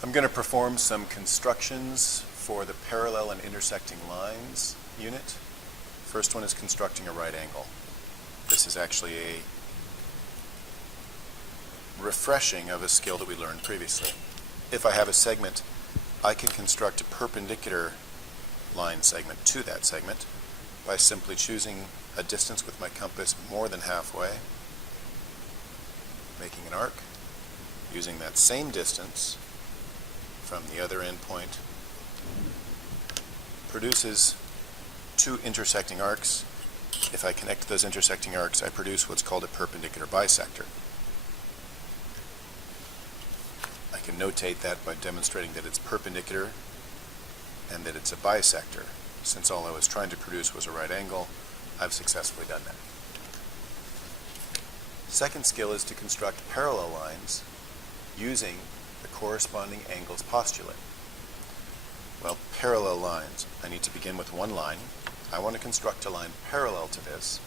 I'm going to perform some constructions for the Parallel and Intersecting Lines unit. First one is constructing a right angle. This is actually a refreshing of a skill that we learned previously. If I have a segment, I can construct a perpendicular line segment to that segment by simply choosing a distance with my compass more than halfway, making an arc, using that same distance from the other end point, produces two intersecting arcs. If I connect those intersecting arcs, I produce what's called a perpendicular bisector. I can notate that by demonstrating that it's perpendicular and that it's a bisector. Since all I was trying to produce was a right angle, I've successfully done that. Second skill is to construct parallel lines using the corresponding angles postulate. Well, parallel lines. I need to begin with one line. I want to construct a line parallel to this,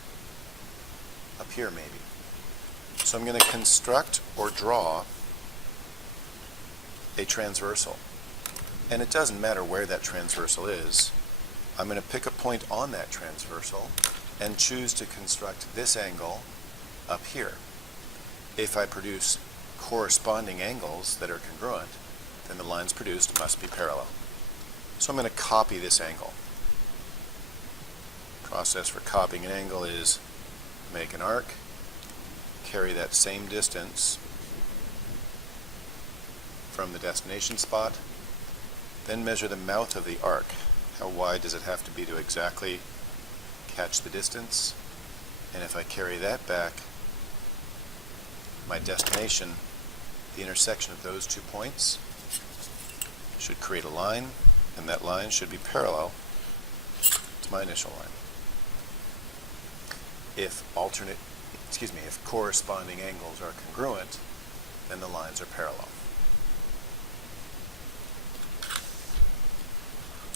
up here maybe. So I'm going to construct or draw a transversal. And it doesn't matter where that transversal is. I'm going to pick a point on that transversal and choose to construct this angle up here. If I produce corresponding angles that are congruent, then the lines produced must be parallel. So I'm going to copy this angle. Process for copying an angle is make an arc, carry that same distance from the destination spot, then measure the mouth of the arc. How wide does it have to be to exactly catch the distance? And if I carry that back, my destination, the intersection of those 2 points, should create a line, and that line should be parallel to my initial line. If corresponding angles are congruent, then the lines are parallel.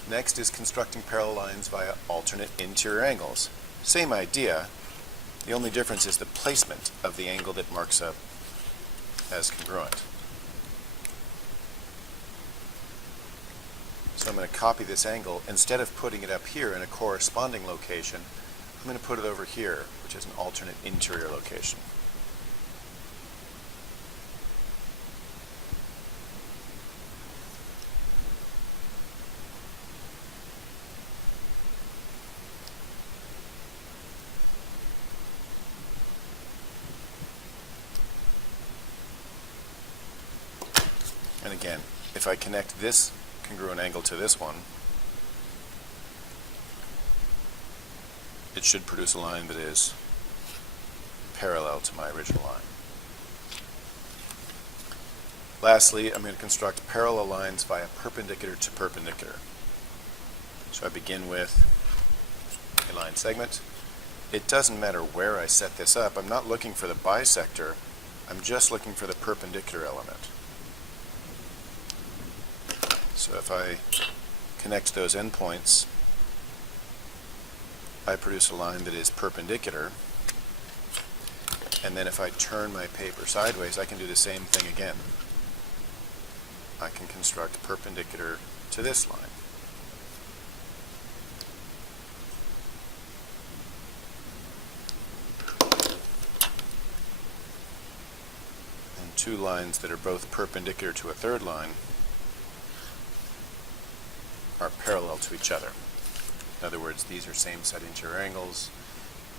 Next is constructing parallel lines via alternate interior angles. Same idea, the only difference is the placement of the angle that marks up as congruent. So I'm going to copy this angle. Instead of putting it up here in a corresponding location, I'm going to put it over here, which is an alternate interior location. And again, if I connect this congruent angle to this one, it should produce a line that is parallel to my original line. Lastly, I'm going to construct parallel lines via perpendicular to perpendicular. So I begin with a line segment. It doesn't matter where I set this up. I'm not looking for the bisector. I'm just looking for the perpendicular element. So if I connect those endpoints, I produce a line that is perpendicular. And then if I turn my paper sideways, I can do the same thing again. I can construct perpendicular to this line. And two lines that are both perpendicular to a third line are parallel to each other. In other words, these are same set interior angles.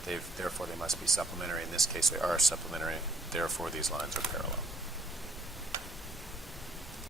Therefore, they must be supplementary. In this case, they are supplementary. Therefore, these lines are parallel.